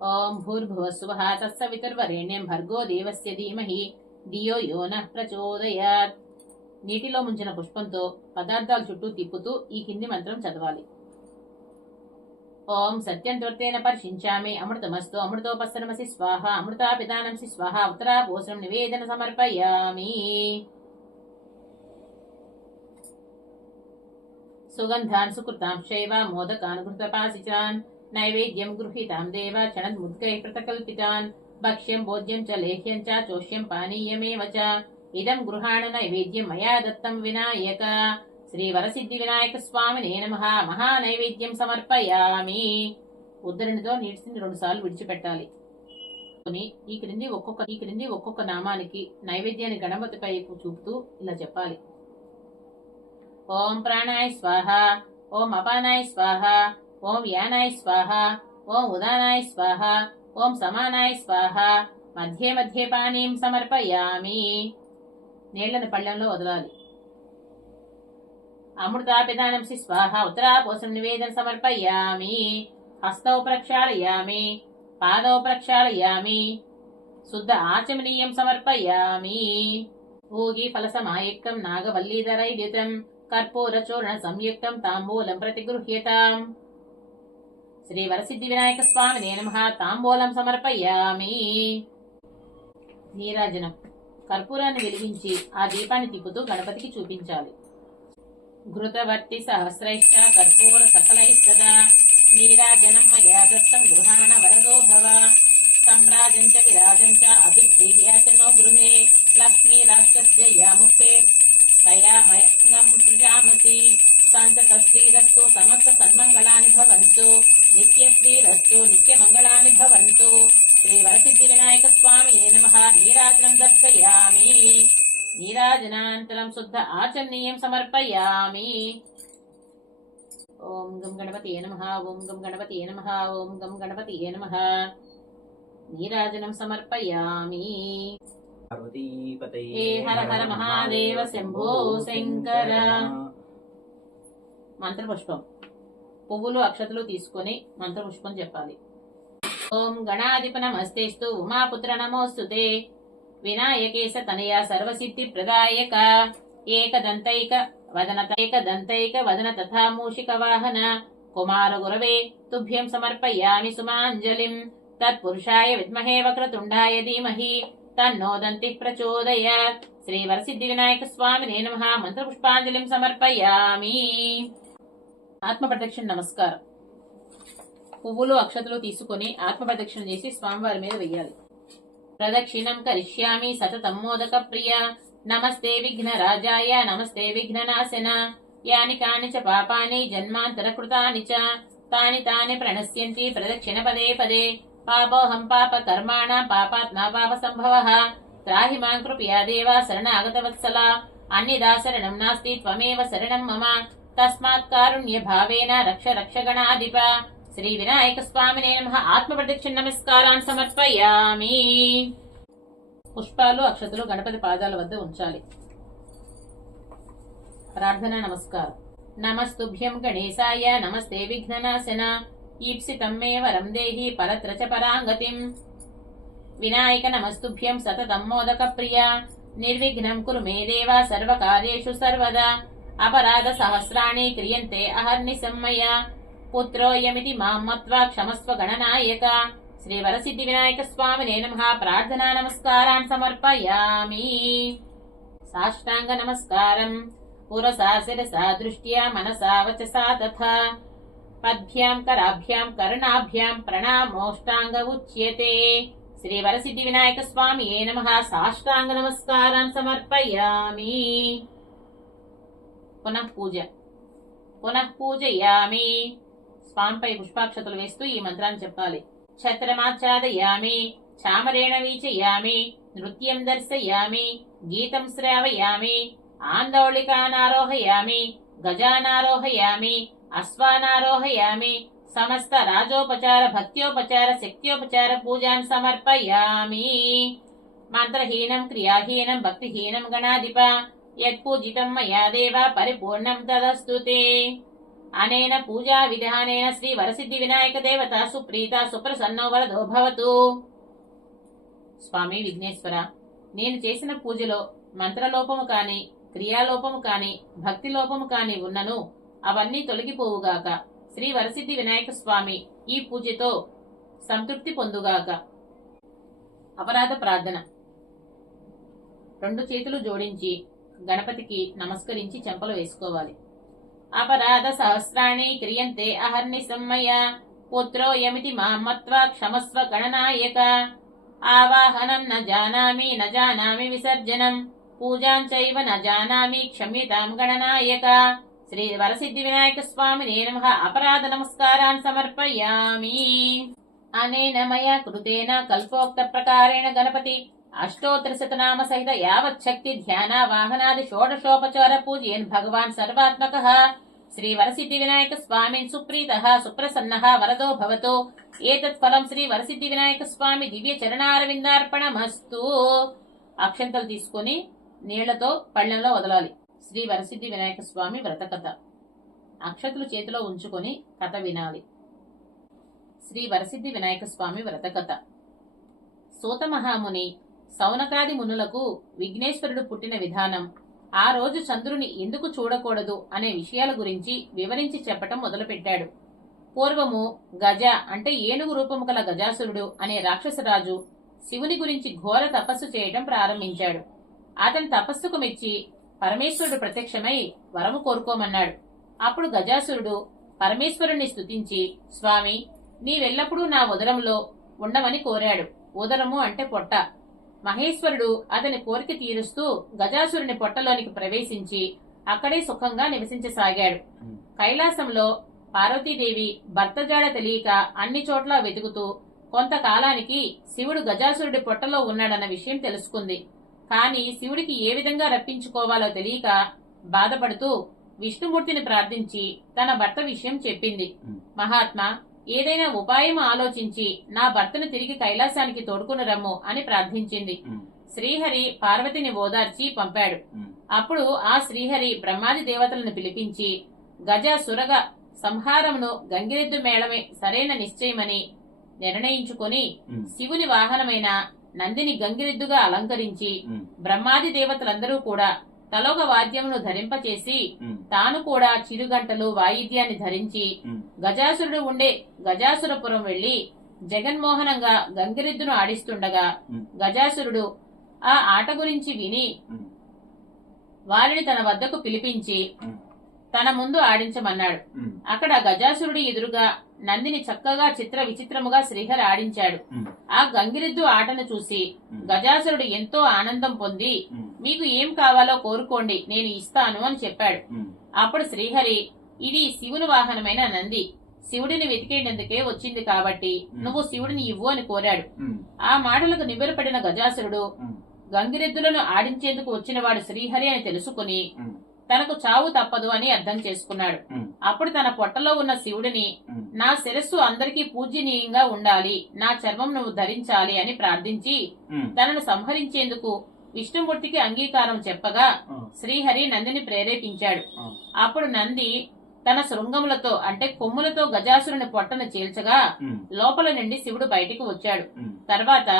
ఓం భూర్భువస్సువః తత్సవితుర్వరేణ్యం భర్గో దేవస్య ధీమహి దియో యో నః ప్రచోదయాత్. నీటిలో ముంచిన పుష్పంతో పదార్థాల చుట్టూ తిప్పుతూ ఈ కింది మంత్రం చదవాలి. ఓం సత్యం త్వర్తేన పర్శించామి అమృతమస్తు అమృతోపసరమసి స్వాహ అమృతాపిదానంసి స్వాహ ఉత్తరాపోసరం నివేదన సమర్పయామి. సుగంధాన్ సుకృతాంశైవ మోదకాన్ ఘృతపాసిచాన్ నైవేద్యం గృహీతాం దేవ ముద్గై ప్రతకల్పితాన్ భక్ష్యం భోజ్యం చ లేఖ్యం చ చోష్యం పానీయమేవ చ ఇదం గృహాణ నైవేద్యం మయా దత్తం వినాయక శ్రీవరసిద్ధి వినాయక స్వామినే నమ మహా నైవేద్యం సమర్పయామి ఉద్ధరణితో నీటిని రెండు సార్లు విడిచిపెట్టాలి। ఈ క్రింది ఒక్కొక్క ఈ క్రింది ఒక్కొక్క నామానికి నైవేద్యాన్ని గణపతిపై చూపుతూ ఇలా చెప్పాలి. ఓం ప్రాణాయ స్వాహ ఓం అపానాయ స్వాహ ఓం యానాయ స్వాహ ఓం ఉదానాయ స్వాహ ఓం సమానాయ స్వాహ మధ్యే మధ్యే పానీం సమర్పయామి. నీళ్ళను పళ్ళెంలో వదలాలి. అమృతాపిదానంసి స్వాహ ఉత్తరాపోసం నివేదన సమర్పయామి. హస్తౌ ప్రక్షాళయామి పాదౌ ప్రక్షాళయామి శుద్ధ ఆచమనీయం సమర్పయామి. ఊగి ఫలసమాయుక్తం నాగవల్లీధరైద్యుతం కర్పూరచూర్ణ సంయుక్తం తాంబూలం ప్రతిగృహ్యతాం. శ్రీ వరసిద్ధి వినాయక స్వామి నమ తాంబూలం సమర్పయామి. నీరాజనం. కర్పూరాన్ని వెలిగించి ఆ దీపాన్ని తిప్పుతూ గణపతికి చూపించాలి. ఘృతవర్తి సహస్రైష్ట కర్పూర సకలైస్తదా నీరాజనం మయా దత్తం గృహాణ వరదో భవ. సమ్రాజం చ విరాజం చ అభిశ్రీయాచనో గృహే. లక్ష్మీ రాష్ట్రస్య యాముఖే తయా మయం సృజామసి సంతత శ్రీరస్తు సమస్త సన్మంగళాని భవంతు. నిత్య శ్రీరస్తు నిత్య మంగళాని భవంతు శ్రీ వరసిద్ధి వినాయక స్వామి నమ నీరాజనం దర్శయామి నీరాజనానంతరం శుద్ధ ఆచమనీయం సమర్పయామి ఓం గం గణపతి నమ ఓం గం గణపతి నమ ఓం గం గణపతి నమ నీరాజనం సమర్పయామి హర హర మహాదేవ శంభో శంకర మంత్రపుష్పం పువ్వులు అక్షతలు తీసుకొని మంత్రపుష్పం చెప్పాలి. ఓం గణాధిప నమస్తేస్తు ఉమాపుత్ర నమోస్తుతే. వినాయకేశ తనయ సర్వసిద్ధి ప్రదాయక. ఏకదంతైక వదన ఏకదంతైక వదన తథా మూషిక వాహన. కుమార గురవే తుభ్యం సమర్పయామి సుమాంజలిం. తత్పురుషాయ విద్మహే వక్రతుండాయ ధీమహి. తన్నోదంతి ప్రచోదయ. శ్రీ వరసిద్ధి వినాయక స్వామి నమ. మంత్రపుష్పాంజలిం సమర్పయామి. ఆత్మ ప్రదక్షిణ నమస్కారం. పువ్వులు అక్షతలు తీసుకుని ఆత్మ ప్రదక్షిణ చేసి స్వామివారి మీద వెయ్యాలి. ప్రదక్షిణం కరిష్యామి సతతం మోదక ప్రియ. నమస్తే విఘ్న రాజాయ నమస్తే విఘ్న నాశన యాని కాని చ పాపాని జన్మాంతర కృతాని చ. తాని తాని ప్రణశ్యంతి ప్రదక్షిణ పదే పదే. పాపోహం పాప కర్మాణ పాపాత్మా పాప సంభవ. త్రాహి మాం కృపయా దేవ శరణాగత వత్సల. అన్యదా శరణం నాస్తి త్వమేవ శరణం మమ. తస్మాత్ కారుణ్య భావేన రక్ష రక్షగణాధిప. శ్రీ వినాయక స్వామినే నమ. ఆత్మ ప్రదక్షిణ నమస్కారాన్ని సమర్పయామి. పుష్పాలు అక్షతలు గణపతి పాదాల వద్ద ఉంచాలి. ప్రార్థన నమస్కారం. నమస్తుభ్యం గణేశాయ నమస్తే విఘ్ననాశన. ఈప్సితం మే వరం దేహి పరత్ర చ పరాంగతిం. వినాయక నమస్తుభ్యం సతతం మోదక ప్రియ నిర్విఘ్నం కురు మే దేవ సర్వకార్యేషు సర్వదా. అపరాధ సహస్రాణి క్రియంతే అహర్నిశం మయా పుత్రోయమితి మాం మత్వా క్షమస్వ గణనాయక శ్రీ వరసిద్ధి వినాయక స్వామినే నమ ప్రార్థనా నమస్కారాన్ సమర్పయామి సాష్టాంగ నమస్కారం పురసా శిరసా దృష్ట్యా మనసా వచసా తథా పద్భ్యాం కరాభ్యాం కరుణాభ్యాం ప్రణామోష్టాంగ ఉచ్యతే శ్రీ వరసిద్ధి వినాయక స్వామి ఏ నమ సాష్టాంగ నమస్కారాన్ సమర్పయామి పునః పూజ పునః పూజయామి స్వామిపై పుష్పాక్షతలు వేస్తూ ఈ మంత్రాన్ని చెప్పాలి. ఛత్రమాచ్ఛాదయామి. చామరేణ వీచయామి. నృత్యం దర్శయామి. గీతం శ్రావయామి. ఆందోళికానారోహయామి. గజానారోహయామి. అశ్వానారోహయామి. సమస్త రాజోపచార భక్త్యోపచార శక్త్యోపచార పూజాన్ సమర్పయామి. మంత్రహీనం క్రియాహీనం భక్తిహీనం గణాధిప. యత్పూజితం మయా దేవ పరిపూర్ణం తదస్తు అనేన పూజా విధానేన శ్రీ వరసిద్ధి వినాయక దేవత సుప్రీత సుప్రసన్నో వరదో భవతు. స్వామి విఘ్నేశ్వర నేను చేసిన పూజలో మంత్రలోపము కాని క్రియాలోపము కాని భక్తి లోపము కాని ఉన్నను అవన్నీ తొలగిపోవుగాక శ్రీ వరసిద్ధి వినాయక స్వామి ఈ పూజతో సంతృప్తి పొందుగాక. అపరాధ ప్రార్థన. రెండు చేతులు జోడించి గణపతికి నమస్కరించి చెంపలు వేసుకోవాలి. అపరాధ సహస్రాణి క్రియంతే అహర్ని సమ్మయ పుత్రో యమితి మామత్వా క్షమస్వ గణనాయక. ఆవాహనం న జానామి న జానామి విసర్జనం పూజాం చైవ న జానామి క్షమ్యతాం గణనాయక. శ్రీ వరసిద్ధి వినాయక స్వామి నేను అపరాధ నమస్కారాన్ సమర్పయామి. అనేన మయా కృతేన కల్పోక్త ప్రకారేణ గణపతి. అష్టోత్తరశతనామ సహిత యావత్ శక్తి ధ్యాన వాహనాది షోడశోపచార పూజయన్ భగవాన్ సర్వాత్మక. శ్రీ వరసిద్ధి వినాయక స్వామిన్ సుప్రీత సుప్రసన్న వరదో భవతో. ఏతత్ ఫలం శ్రీ వరసిద్ధి వినాయక స్వామి దివ్య చరణారవిందార్పణమస్తు. అక్షంతలు తీసుకొని నీళ్ళతో పళ్ళెంలో వదలాలి. శ్రీ వరసిద్ధి వినాయక స్వామి వ్రత కథ అక్షతులు చేతిలో ఉంచుకొని కథ వినాలి. శ్రీ వరసిద్ధి వినాయక స్వామి వ్రత కథ సూత మహాముని సౌనకాది మునులకు విఘ్నేశ్వరుడు పుట్టిన విధానం. ఆ రోజు చంద్రుని ఎందుకు చూడకూడదు అనే విషయాల గురించి వివరించి చెప్పటం మొదలుపెట్టాడు. పూర్వము గజ అంటే ఏనుగు రూపము గల గజాసురుడు అనే రాక్షసరాజు శివుని గురించి ఘోర తపస్సు చేయటం ప్రారంభించాడు. అతని తపస్సుకు మెచ్చి పరమేశ్వరుడు ప్రత్యక్షమై వరము కోరుకోమన్నాడు. అప్పుడు గజాసురుడు పరమేశ్వరుణ్ణి స్తుతించి స్వామి నీవెల్లప్పుడూ నా ఉదరంలో ఉండమని కోరాడు. ఉదరము అంటే పొట్ట. మహేశ్వరుడు అతని కోరిక తీరుస్తూ గజాసురుని పొట్టలోనికి ప్రవేశించి అక్కడే సుఖంగా నివసించసాగాడు. కైలాసంలో పార్వతీదేవి భర్త జాడ తెలియక అన్ని చోట్ల వెతుకుతూ కొంతకాలానికి శివుడు గజాసురుడి పొట్టలో ఉన్నాడన్న విషయం తెలుసుకుంది. కాని శివుడికి ఏ విధంగా రప్పించుకోవాలో తెలియక బాధపడుతూ విష్ణుమూర్తిని ప్రార్థించి తన భర్త విషయం చెప్పింది. మహాత్మా ఏదైనా ఉపాయం ఆలోచించి నా భర్తను తిరిగి కైలాసానికి తోడుకుని రమ్ము అని ప్రార్థించింది. శ్రీహరి పార్వతిని ఓదార్చి పంపాడు. అప్పుడు ఆ శ్రీహరి బ్రహ్మాది దేవతలను పిలిపించి గజ సురగ సంహారమును గంగిరెద్దు మేళమే సరైన నిశ్చయమని నిర్ణయించుకొని శివుని వాహనమైన నందిని గంగిరెద్దుగా అలంకరించి బ్రహ్మాది దేవతలందరూ కూడా తలొక వాద్యమును ధరింపచేసి తాను కూడా చిరుగంటలు వాయిద్యాన్ని ధరించి గజాసురుడు ఉండే గజాసురపురం వెళ్ళి జగన్మోహనంగా గంగిరెద్దును ఆడిస్తుండగా గజాసురుడు ఆ ఆట గురించి విని వారిని తన వద్దకు పిలిపించి తన ముందు ఆడించమన్నాడు. అక్కడ గజాసురుడి ఎదురుగా నందిని చక్కగా చిత్ర విచిత్రముగా శ్రీహరి ఆడించాడు. ఆ గంగిరెద్దు ఆటను చూసి గజాసురుడు ఎంతో ఆనందం పొంది మీకు ఏం కావాలో కోరుకోండి నేను ఇస్తాను అని చెప్పాడు. అప్పుడు శ్రీహరి ఇది శివుని వాహనమైన నంది. శివుడిని వెతికేందుకే వచ్చింది కాబట్టి నువ్వు శివుడిని ఇవ్వు అని కోరాడు. ఆ మాటలకు నివ్వెరపడిన గజాసురుడు గంగిరెద్దులను ఆడించేందుకు వచ్చినవాడు శ్రీహరి అని తెలుసుకుని తనకు చావు తప్పదు అని అర్థం చేసుకున్నాడు. అప్పుడు తన పొట్టలో ఉన్న శివుడిని నా శిరస్సు అందరికీ పూజనీయంగా ఉండాలి నా చర్మం నువ్వు ధరించాలి అని ప్రార్థించి తనను సంహరించేందుకు విష్ణుమూర్తికి అంగీకారం చెప్పగా శ్రీహరి నందిని ప్రేరేపించాడు. అప్పుడు నంది తన శృంగములతో అంటే కొమ్ములతో గజాసురుని పొట్టను చీల్చగా లోపల నుండి శివుడు బయటికి వచ్చాడు. తర్వాత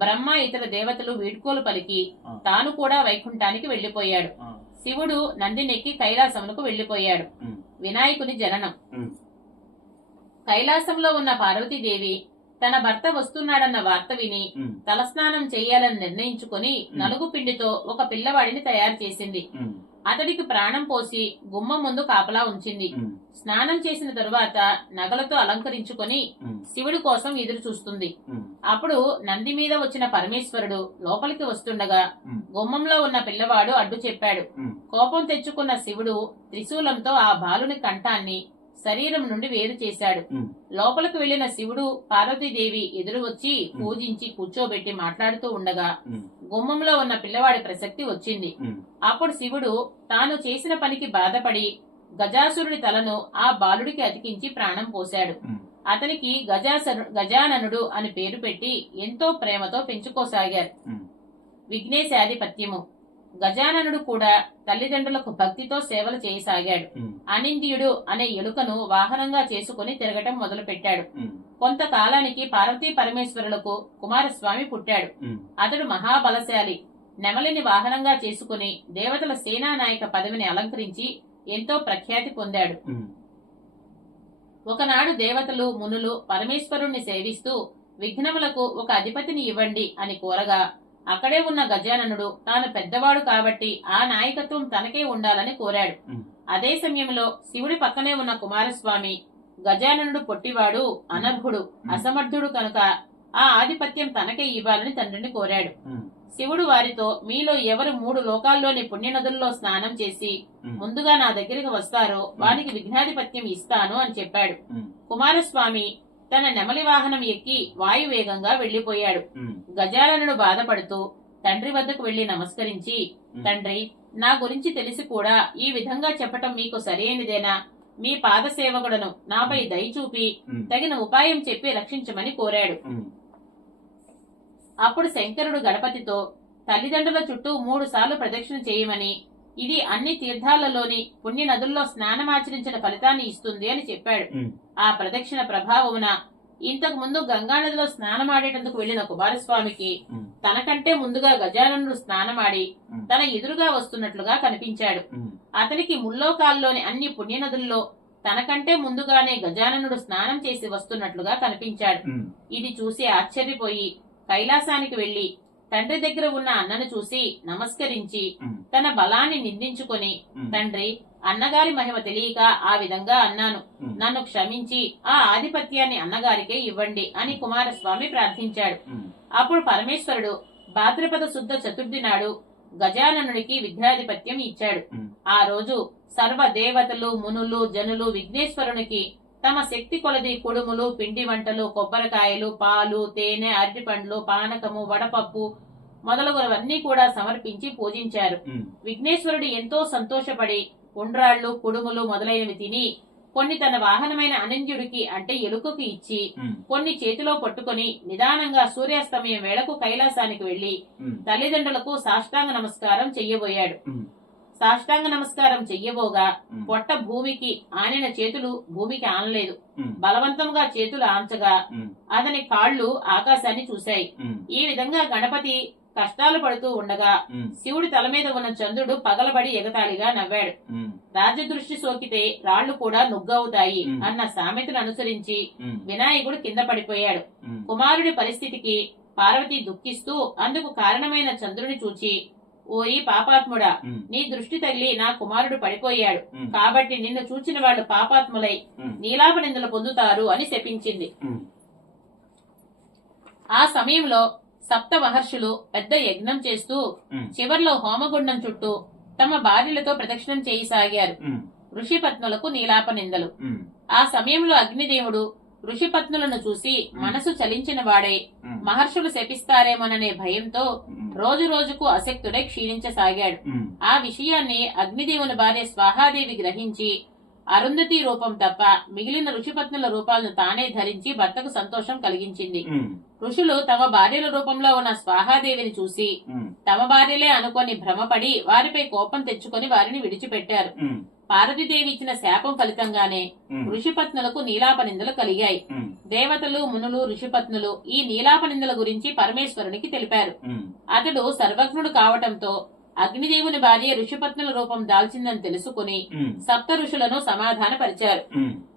బ్రహ్మ ఇతర దేవతలు వీడ్కోలు పలికి తాను కూడా వైకుంఠానికి వెళ్ళిపోయాడు శివుడు నందినెక్కి కైలాసమునకు వెళ్ళిపోయాడు వినాయకుని జననం. కైలాసంలో ఉన్న పార్వతీదేవి తన భర్త వస్తున్నాడన్న వార్త విని తలస్నానం చేయాలని నిర్ణయించుకుని నలుగు పిండితో ఒక పిల్లవాడిని తయారు చేసింది. అతడికి ప్రాణం పోసి గుమ్మం ముందు కాపలా ఉంచింది. స్నానం చేసిన తరువాత నగలతో అలంకరించుకొని శివుడి కోసం ఎదురు చూస్తుంది అప్పుడు నంది మీద వచ్చిన పరమేశ్వరుడు లోపలికి వస్తుండగా గుమ్మంలో ఉన్న పిల్లవాడు అడ్డు చెప్పాడు కోపం తెచ్చుకున్న శివుడు త్రిశూలంతో ఆ బాలుని కంఠాన్ని శరీరం నుండి వేరు చేశాడు. లోపలికి వెళ్ళిన శివుడు పార్వతీదేవి ఎదురు వచ్చి పూజించి కూర్చోబెట్టి మాట్లాడుతూ ఉండగా గుమ్మంలో ఉన్న పిల్లవాడి ప్రసక్తి వచ్చింది. అప్పుడు శివుడు తాను చేసిన పనికి బాధపడి గజాసురుడి తలను ఆ బాలుడికి అతికించి ప్రాణం పోశాడు. అతనికి గజాసరు గజాననుడు అని పేరు పెట్టి ఎంతో ప్రేమతో పెంచుకోసాగారు. విఘ్నేశాధిపత్యము. గజాననుడు కూడా తల్లిదండ్రులకు భక్తితో సేవలు చేయసాగాడు. అనింద్యుడు అనే ఎలుకను వాహనంగా చేసుకుని తిరగటం మొదలుపెట్టాడు. కొంతకాలానికి పార్వతీ పరమేశ్వరులకు కుమారస్వామి పుట్టాడు. అతడు మహాబలశాలి. నెమలిని వాహనంగా చేసుకుని దేవతల సేనానాయక పదవిని అలంకరించి ఎంతో ప్రఖ్యాతి పొందాడు. ఒకనాడు దేవతలు మునులు పరమేశ్వరుణ్ణి సేవిస్తూ విఘ్నములకు ఒక అధిపతిని ఇవ్వండి అని కోరగా అక్కడే ఉన్న గజాననుడు తాను పెద్దవాడు కాబట్టి ఆ నాయకత్వం తనకే ఉండాలని కోరాడు. అదే సమయంలో శివుడి పక్కనే ఉన్న కుమారస్వామి గజాననుడు పొట్టివాడు అనర్హుడు అసమర్థుడు కనుక ఆ ఆధిపత్యం తనకే ఇవ్వాలని తండ్రిని కోరాడు. శివుడు వారితో మీలో ఎవరు మూడు లోకాల్లోని పుణ్యనదుల్లో స్నానం చేసి ముందుగా నా దగ్గరికి వస్తారో వారికి విఘ్నాధిపత్యం ఇస్తాను అని చెప్పాడు. కుమారస్వామి తన నెమలి వాహనం ఎక్కి వాయువేగంగా వెళ్ళిపోయాడు ఉమ్, గజాననుడు బాధపడుతూ తండ్రి వద్దకు వెళ్ళి నమస్కరించి. తండ్రి నా గురించి తెలిసి కూడా ఈ విధంగా చెప్పటం మీకు సరైనదేనా? మీ పాద సేవకుడను నాపై దయ చూపి ఉమ్, తగిన ఉపాయం చెప్పి రక్షించమని కోరాడు. అప్పుడు శంకరుడు గణపతితో తల్లిదండ్రుల చుట్టూ మూడు సార్లు ప్రదక్షిణ చేయమని ఇది అన్ని తీర్థాలలోని పుణ్య నదుల్లో స్నానమాచరించిన ఫలితాన్ని ఇస్తుంది అని చెప్పాడు. ఆ ప్రదక్షిణ ప్రభావమున ఇంతకు ముందు గంగానదిలో స్నానమాడేటందుకు వెళ్ళిన కుమారస్వామికి తనకంటే ముందుగా గజాననుడు స్నానమాడి. తన ఎదురుగా వస్తున్నట్లుగా కనిపించాడు. అతనికి ముల్లోకాల్లోని అన్ని పుణ్యనదుల్లో తనకంటే ముందుగానే గజాననుడు స్నానం చేసి వస్తున్నట్లుగా కనిపించాడు. ఇది చూసి ఆశ్చర్యపోయి కైలాసానికి వెళ్ళి తండ్రి దగ్గర ఉన్న అన్నను చూసి నమస్కరించి తన బలాన్ని నిందించుకొని తండ్రి అన్నగారి మహిమ తెలియక ఆ విధంగా అన్నాను. నన్ను క్షమించి ఆ ఆధిపత్యాన్ని అన్నగారికే ఇవ్వండి అని కుమారస్వామి ప్రార్థించాడు. అప్పుడు పరమేశ్వరుడు భాద్రపద శుద్ధ చతుర్థి నాడు గజాననుడికి విఘ్నాధిపత్యం ఇచ్చాడు. ఆ రోజు సర్వ దేవతలు మునులు జనులు విఘ్నేశ్వరునికి తమ శక్తి కొలది కుడుములు పిండి వంటలు కొబ్బరికాయలు పాలు తేనె అరటిపండ్లు పానకము వడపప్పు మొదలగునవన్నీ కూడా సమర్పించి పూజించారు. విఘ్నేశ్వరుడు ఎంతో సంతోషపడి ఉండ్రాళ్ళు కుడుములు మొదలైనవి తిని కొన్ని తన వాహనమైన అనంజుడికి అంటే ఎలుకకు ఇచ్చి కొన్ని చేతిలో పట్టుకొని నిదానంగా సూర్యాస్తమయం వేళకు కైలాసానికి వెళ్ళి తల్లిదండ్రులకు సాష్టాంగ నమస్కారం చెయ్యబోయాడు. సాష్టాంగ నమస్కారం చెయ్యబోగా పొట్ట భూమికి ఆనిన చేతులు భూమికి ఆనలేదు. బలవంతంగా చేతులు ఆంచగా అతని కాళ్ళు ఆకాశాన్ని చూశాయి. ఈ విధంగా గణపతి కష్టాలు పడుతూ ఉండగా శివుడి తల మీద ఉన్న చంద్రుడు పగలబడి ఎగతాళిగా నవ్వాడు. రాజదృష్టి సోకితే రాళ్ళు కూడా నుగ్గవుతాయి. అన్న సామెతను అనుసరించి వినాయకుడు కింద పడిపోయాడు. కుమారుడి పరిస్థితికి పార్వతి దుఃఖిస్తూ అందుకు కారణమైన చంద్రుని చూచి ఓయి పాపాత్ముడా నీ దృష్టి తగిలి నా కుమారుడు పడిపోయాడు. కాబట్టి నిన్ను చూచిన వాళ్ళు పాపాత్ములై నీలాప నిందలు పొందుతారు అని శపించింది. ఆ సమయంలో సప్త మహర్షులు పెద్ద యజ్ఞం చేస్తూ చివర్లో హోమగుండం చుట్టూ తమ భార్యలతో ప్రదక్షిణం చేయసాగారు ఋషిపత్నులకు నీలాప నిందలు. ఆ సమయంలో అగ్నిదేవుడు ఋషిపత్నులను చూసి మనసు చలించిన వాడే మహర్షులు శపిస్తారేమోననే భయంతో రోజు రోజుకు అశక్తుడై క్షీణించసాగాడు. ఆ విషయాన్ని అగ్నిదేవుని భార్య స్వాహాదేవి గ్రహించి అరుంధతి రూపం తప్ప మిగిలిన ఋషిపత్నుల రూపాలను తానే ధరించి భర్తకు సంతోషం కలిగించింది. ఋషులు తమ భార్యల రూపంలో ఉన్న స్వాహాదేవిని చూసి తమ భార్యలే అనుకొని భ్రమపడి వారిపై కోపం తెచ్చుకొని వారిని విడిచిపెట్టారు. పార్వతీదేవి ఇచ్చిన శాపం ఫలితంగానే ఋషిపత్నులకు నీలాపనిందలు కలిగాయి. దేవతలు మునులు ఋషిపత్నులు ఈ నీలాపనిందల గురించి పరమేశ్వరునికి తెలిపారు. అతడు సర్వజ్ఞుడు కావటంతో అగ్నిదేవుని భార్య ఋషిపత్నుల రూపం దాల్చిందని తెలుసుకుని సప్త ఋషులను సమాధానపరిచారు.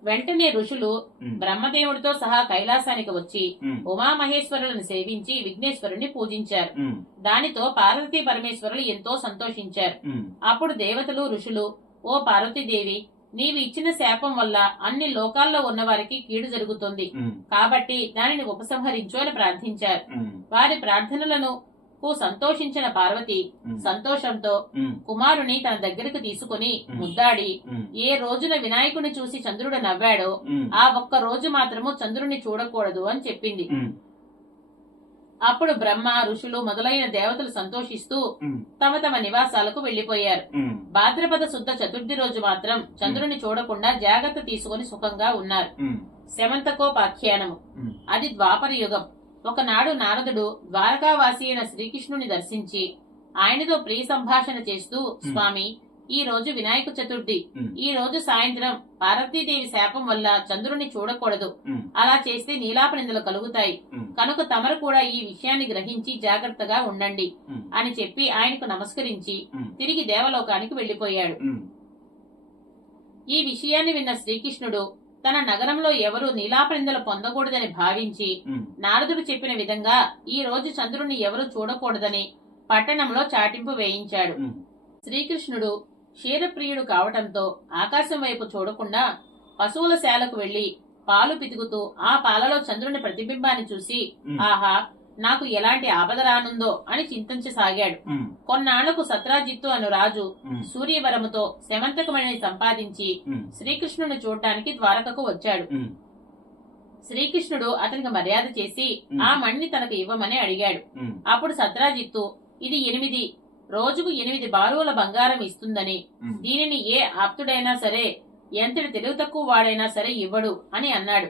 వెంటనే ఋషులు బ్రహ్మదేవుడితో సహా కైలాసానికి వచ్చి ఉమ్, ఉమామహేశ్వరులను సేవించి విఘ్నేశ్వరుని పూజించారు. దానితో పార్వతీ పరమేశ్వరులు ఎంతో సంతోషించారు. అప్పుడు దేవతలు ఋషులు ఓ పార్వతీదేవి నీవు ఇచ్చిన శాపం వల్ల అన్ని లోకాల్లో ఉన్న వారికి కీడు జరుగుతుంది. కాబట్టి దానిని ఉపసంహరించు అని ప్రార్థించారు. వారి ప్రార్థనలను కు సంతోషించిన పార్వతి సంతోషంతో కుమారుని తన దగ్గరకు తీసుకుని ముద్దాడి ఏ రోజున వినాయకుని చూసి చంద్రుడు నవ్వాడో ఆ ఒక్క రోజు మాత్రము చంద్రుని చూడకూడదు అని చెప్పింది. అప్పుడు బ్రహ్మ ఋషులు మొదలైన దేవతలు సంతోషిస్తూ తమ తమ నివాసాలకు వెళ్ళిపోయారు భాద్రపద శుద్ధ చతుర్థి రోజు మాత్రం చంద్రుని చూడకుండా జాగ్రత్త తీసుకుని సుఖంగా ఉన్నారు. శమంతకోపాఖ్యానము. అది ద్వాపర యుగం. ఒకనాడు నారదుడు ద్వారకావాసి అయిన శ్రీకృష్ణుని దర్శించి ఆయనతో ప్రియ సంభాషణ చేస్తూ స్వామి ఈ రోజు వినాయక చతుర్థి. ఈ రోజు సాయంత్రం పార్వతీదేవి శాపం వల్ల చంద్రుని చూడకూడదు. అలా చేస్తే నీలాపనిందలు కలుగుతాయి. ఉమ్, కనుక తమరు కూడా ఈ విషయాన్ని గ్రహించి జాగ్రత్తగా ఉండండి అని చెప్పి ఆయనకు నమస్కరించి తిరిగి దేవలోకానికి వెళ్ళిపోయాడు ఈ విషయాన్ని విన్న శ్రీకృష్ణుడు తన నగరంలో ఎవరూ నీలాపనిందలు పొందకూడదని భావించి నారదుడు చెప్పిన విధంగా ఈ రోజు చంద్రుణ్ణి ఎవరూ చూడకూడదని పట్టణంలో చాటింపు వేయించాడు. శ్రీకృష్ణుడు క్షీరప్రియుడు కావటంతో ఆకాశం వైపు చూడకుండా పశువుల శాలకు వెళ్ళి పాలు పితుకుతూ ఆ పాలలో చంద్రుని ప్రతిబింబాన్ని చూసి ఆహా నాకు ఎలాంటి ఆపద రానుందో అని చింతించసాగాడు. కొన్నాళ్ళకు సత్రాజిత్తు అను రాజు సూర్యవరముతో శమంతకమణిని సంపాదించి శ్రీకృష్ణుని చూడటానికి ద్వారకకు వచ్చాడు. శ్రీకృష్ణుడు అతనికి మర్యాద చేసి. ఆ మణిని తనకు ఇవ్వమని అడిగాడు. అప్పుడు సత్రాజిత్తు ఇది ఎనిమిది రోజుకు ఎనిమిది బారువుల బంగారం ఇస్తుందని దీనిని ఏ ఆప్తుడైనా సరే ఎంతటి తెలివి తక్కువ వాడైనా సరే ఇవ్వడు అని అన్నాడు.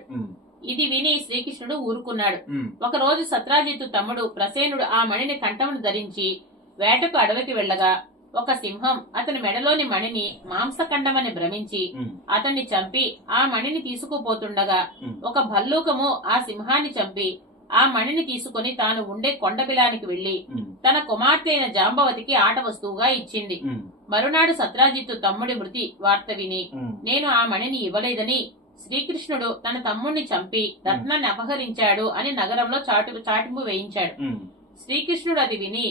ఇది విని శ్రీకృష్ణుడు ఊరుకున్నాడు. ఒకరోజు సత్రాజిత్తు తమ్ముడు ప్రసేనుడు ఆ మణిని కంఠమును ధరించి వేటకు అడవికి వెళ్ళగా ఒక సింహం అతని మెడలోని మణిని మాంసఖండమని భ్రమించి అతన్ని చంపి ఆ మణిని తీసుకుపోతుండగా. ఒక భల్లూకము ఆ సింహాన్ని చంపి ఆ మణిని తీసుకుని తాను ఉండే కొండబిలానికి వెళ్ళి తన కుమార్తె అయిన జాంబవతికి ఆట వస్తువుగా ఇచ్చింది. మరునాడు సత్రాజిత్తు తమ్ముడి మృతి వార్త విని నేను ఆ మణిని ఇవ్వలేదని శ్రీకృష్ణుడు తన తమ్ముణ్ణి చంపి రత్నాన్ని అపహరించాడు అని నగరంలో చాటు చాటింపు వేయించాడు. శ్రీకృష్ణుడు అది విని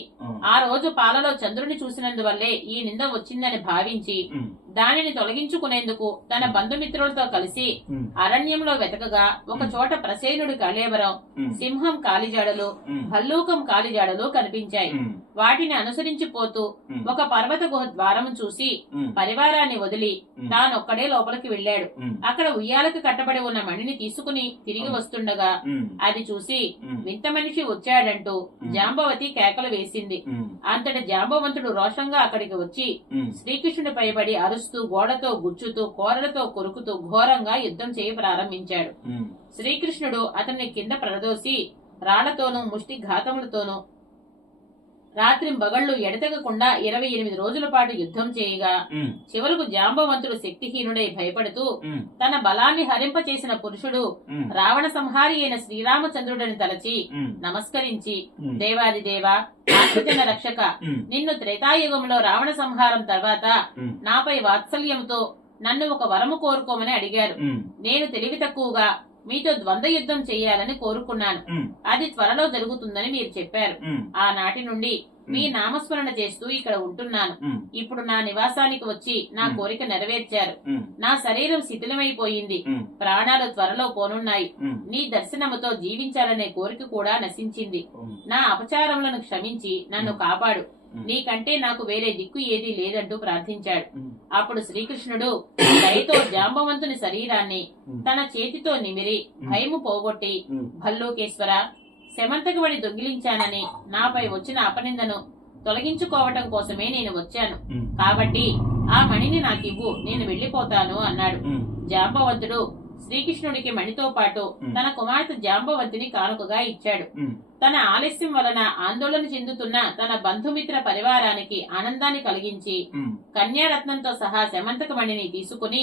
ఆ రోజు పాలలో చంద్రుని చూసినందువల్లే ఈ నింద వచ్చిందని భావించి దానిని తొలగించుకునేందుకు తన బంధుమిత్రులతో కలిసి అరణ్యంలో వెతకగా ఒక చోట ప్రసేనుడి కళేవరం సింహం కాలిజాడలు భల్లూకం కాలిజాడలు కనిపించాయి. వాటిని అనుసరించి పోతూ ఒక పర్వత గుహ ద్వారము చూసి పరివారాన్ని వదిలి తానొక్కడే లోపలికి వెళ్ళాడు. ఉమ్, అక్కడ ఉయ్యాలకు కట్టబడి ఉన్న మణిని తీసుకుని తిరిగి వస్తుండగా అది చూసి వింత మనిషి వచ్చాడంటూ జాంబవతి కేకలు వేసింది. అంతటి జాంబవంతుడు రోషంగా అక్కడికి వచ్చి శ్రీకృష్ణుడిపై పడి అరుస్తూ గోడతో గుచ్చుతూ కోరలతో కొరుకుతూ ఘోరంగా యుద్ధం చేయ ప్రారంభించాడు. శ్రీకృష్ణుడు అతన్ని కింద ప్రదోసి రాళ్ళతోనూ ముష్టి ఘాతములతోనూ రాత్రి బగళ్ళు ఎడతెగకుండా ఇరవై ఎనిమిది రోజుల పాటు యుద్ధం చేయగా చివరకు జాంబవంతుడు శక్తిహీనుడై భయపడుతూ తన బలాన్ని హరింపచేసిన పురుషుడు ఉమ్, రావణ సంహారి అయిన శ్రీరామచంద్రుడని తలచి నమస్కరించి ఉమ్, దేవాది దేవా ఆశ్రితన రక్షక నిన్ను త్రేతాయుగంలో రావణ సంహారం తర్వాత నాపై వాత్సల్యంతో నన్ను ఒక వరము కోరుకోమని అడిగారు. నేను తెలివి తక్కువగా మీతో ద్వంద్వ యుద్ధం చేయాలని కోరుకున్నాను. అది త్వరలో జరుగుతుందని మీరు చెప్పారు. ఆనాటి నుండి మీ నామస్మరణ చేస్తూ ఇక్కడ ఉంటున్నాను. ఇప్పుడు నా నివాసానికి వచ్చి నా. కోరిక నెరవేర్చారు. నా శరీరం శిథిలమైపోయింది. ప్రాణాలు త్వరలో పోనున్నాయి. నీ దర్శనముతో జీవించాలనే కోరిక కూడా నశించింది. నా అపచారములను క్షమించి నన్ను. కాపాడు. నీకంటే నాకు వేరే దిక్కు ఏదీ లేదంటూ ప్రార్థించాడు. ఉమ్, అప్పుడు శ్రీకృష్ణుడు దయతో జాంబవంతుని శరీరాన్ని ఉమ్, తన చేతితో నిమిరి భయము పోగొట్టి భల్లూకేశ్వర శమంతకబడి దొంగిలించానని నాపై వచ్చిన అపనిందను తొలగించుకోవటం కోసమే నేను వచ్చాను. కాబట్టి ఆ మణిని నాకివ్వు నేను వెళ్ళిపోతాను అన్నాడు. జాంబవంతుడు శ్రీకృష్ణుడికి మణితో పాటు. తన కుమార్తె జాంబవంతిని కానుకగా ఇచ్చాడు. తన ఆలస్యం వలన ఆందోళన చెందుతున్న తన బంధుమిత్ర పరివారానికి ఆనందాన్ని కలిగించి కన్యారత్నంతో సహా శమంతక మణిని తీసుకుని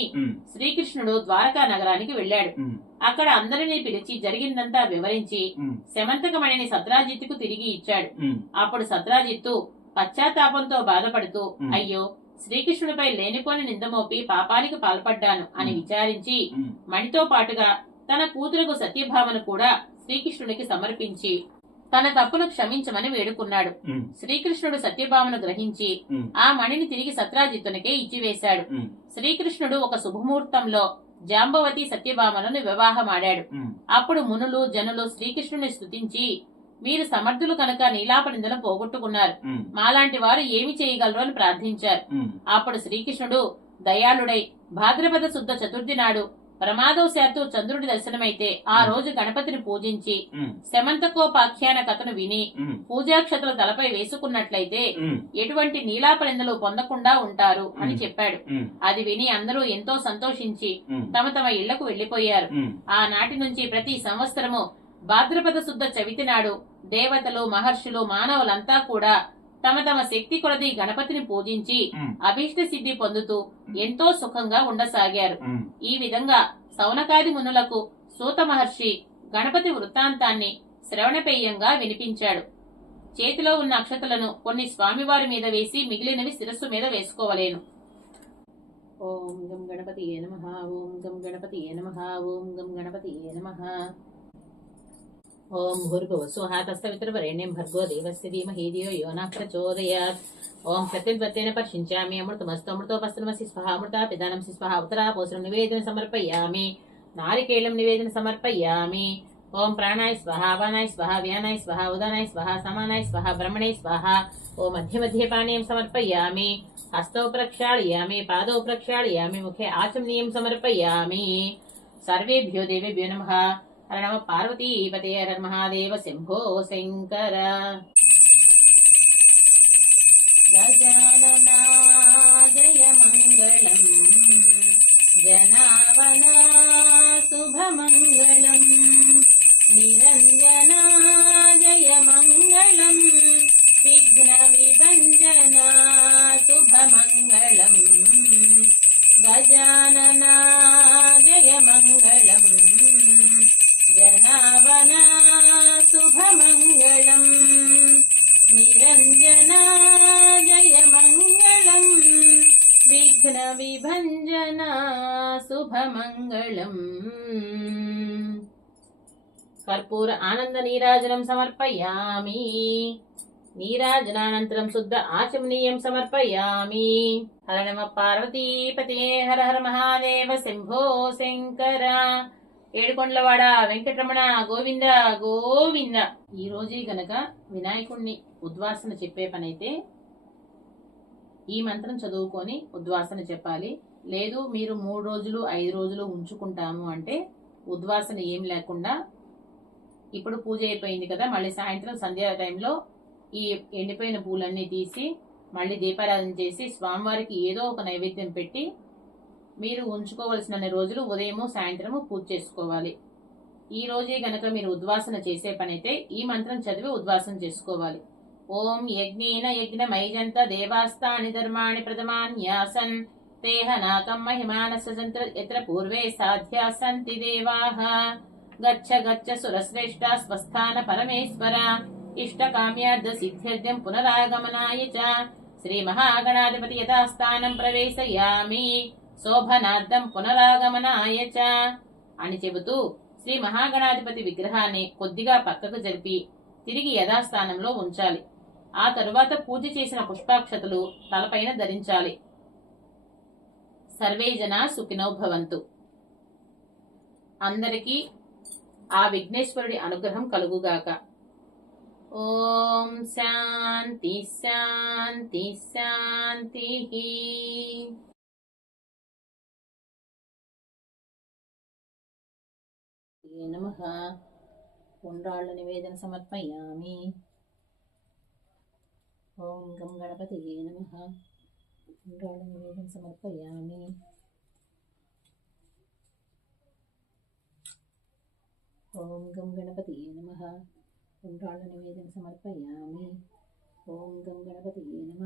శ్రీకృష్ణుడు ద్వారకా నగరానికి వెళ్ళాడు. ఉమ్, అక్కడ అందరినీ పిలిచి జరిగిందంతా వివరించి ఉమ్, శమంతక మణిని సత్రాజిత్తుకు తిరిగి ఇచ్చాడు. అప్పుడు సత్రాజిత్తు పశ్చాత్తాపంతో బాధపడుతూ. అయ్యో శ్రీకృష్ణుడిపై లేనిపోని నిందమోపి పాపానికి పాల్పడ్డాను అని. విచారించి మణితో పాటుగా తన కూతురుకు సత్యభామను కూడా శ్రీకృష్ణుడికి సమర్పించి తన తప్పును క్షమించమని వేడుకున్నాడు. శ్రీకృష్ణుడు సత్యభామను గ్రహించి ఆ మణిని తిరిగి సత్రాజిత్తునికే ఇచ్చివేశాడు. శ్రీకృష్ణుడు ఒక శుభముహూర్తంలో జాంబవతి సత్యభామలను వివాహమాడాడు. అప్పుడు మునులు జనులు శ్రీకృష్ణుని స్తుతించి మీరు సమర్థులు కనుక నీలాపనిందను పోగొట్టుకున్నారు. మాలాంటి వారు ఏమి చేయగలరు అని ప్రార్థించారు. అప్పుడు శ్రీకృష్ణుడు దయాళుడై భాద్రపద శుద్ధ చతుర్థి నాడు ప్రమాదవశాత్తు చంద్రుడి దర్శనమైతే ఆ రోజు గణపతిని పూజించి శమంతకోపాఖ్యాన కథను విని పూజాక్షతలు తలపై వేసుకున్నట్లయితే ఎటువంటి నీలాపనిందలు పొందకుండా ఉంటారు అని. చెప్పాడు. అది విని అందరూ ఎంతో సంతోషించి తమ తమ ఇళ్ళకు వెళ్ళిపోయారు ఆనాటి నుంచి ప్రతి సంవత్సరము భాద్రపద శుద్ధ చవితి నాడు దేవతలు మహర్షులు మానవులంతా కూడా తమ తమ శక్తి కొలది గణపతిని పూజించి అభీష్ట సిద్ధి పొందుతూ ఎంతో సుఖంగా ఉండసాగారు. ఈ విధంగా సౌనకాది మునులకు సూత మహర్షి గణపతి వృత్తాంతాన్ని శ్రవణపేయంగా వినిపించాడు. చేతిలో ఉన్న అక్షతలను కొన్ని స్వామివారి మీద వేసి మిగిలినవి శిరస్సు మీద వేసుకోవలేను. ఓం గం గణపతి ఏ నమ ఓం గం గణపతి ఏ నమ ఓం గం గణపతి ఏ నమ. ఓం భూర్భువ సుహాతస్తవితృవరేణ్యం భర్గో దేవస్య ధీమహి ధియో యో నః ప్రచోదయాత్ ఓం ప్రత్యుత్పత్తేన పశ్చించామి అమృతమస్తు అమృతోపస్తమసి స్వహ అమృత పిదానంసి స్వహ ఉత్తరాపోసరం నివేదన సమర్పయామి నారికేళం నివేదన సమర్పయామి ఓం ప్రాణాయ స్వహ అపానాయ స్వహ వ్యానాయ స్వహ ఉదానాయ స్వహ సమానాయ స్వహ బ్రహ్మణే స్వహ ఓం మధ్య మధ్య పానీయం సమర్పయామి హస్తౌ ప్రక్షాళయామి పాదౌ ప్రక్షాళయామి ముఖే ఆచమనీయం సమర్పయామి సర్వేభ్యో దేవేభ్యో నమః హర నమ పార్వతీపతే హర మహాదేవ శంభో శంకర. గజాననాదయ శుభమంగళం. కర్పూర ఆనంద నీరాజనం సమర్పయామి. నీరాజనానంతరం శుద్ధ ఆచమనీయం సమర్పయామి. హర నమ పార్వతీపతే హర హర మహాదేవ శంభో శంకర. ఏడుకొండలవాడ వెంకటరమణ గోవింద గోవింద. ఈ రోజే గనక వినాయకుణ్ణి ఉద్వాసన చెప్పే పనైతే ఈ మంత్రం చదువుకొని ఉద్వాసన చెప్పాలి. లేదు మీరు మూడు రోజులు ఐదు రోజులు ఉంచుకుంటాము అంటే ఉద్వాసన ఏం లేకుండా ఇప్పుడు పూజ అయిపోయింది కదా మళ్ళీ సాయంత్రం సంధ్యా టైంలో ఈ ఎండిపోయిన పూలన్నీ తీసి మళ్ళీ దీపారాధన చేసి స్వామివారికి ఏదో ఒక నైవేద్యం పెట్టి మీరు ఉంచుకోవలసిన రోజులు ఉదయము సాయంత్రము పూజ చేసుకోవాలి. ఈ రోజే గనక మీరు ఉద్వాసన చేసే పనైతే ఈ మంత్రం చదివి ఉద్వాసన చేసుకోవాలి. ఓం యజ్ఞేన యజ్ఞ మైజంత దేవాస్థాని ధర్మాణి ప్రథమాన్యాసన్ తేహ నాకం మహిమానసంత్ర ఎత్ర పూర్వే సాధ్యా సంతి దేవాః గచ్చ గచ్చ సురశ్రేష్ట స్వస్థాన పరమేశ్వర ఇష్టకామ్యార్థ సిద్ధ్యర్థం పునరాగమనాయ చ శ్రీ మహాగణాధిపతి యథాస్థానం ప్రవేశయామి శోభనార్థం పునరాగమనాయ చ అని చెబుతూ శ్రీ మహాగణాధిపతి విగ్రహాన్ని కొద్దిగా పక్కకు జరిపి తిరిగి యథాస్థానంలో ఉంచాలి. ఆ తరువాత పూజ చేసిన పుష్పాక్షతలు తలపైన ధరించాలి. సర్వే జన సుఖినో భవంతు. అందరికీ ఆ విఘ్నేశ్వరుడి అనుగ్రహం కలుగుగాక. ఓం శాంతి శాంతి శాంతి నమ. పుండ్రాళ్ళ నివేదన సమర్పయామి. ఓం గం గణపతి నమ. పుండ్రాళ్ళ నివేదన సమర్పయామి ఓం గం గణపతి నమ పుండ్రాళ్ళ నివేదన సమర్పయామి ఓం గం గణపతి నమ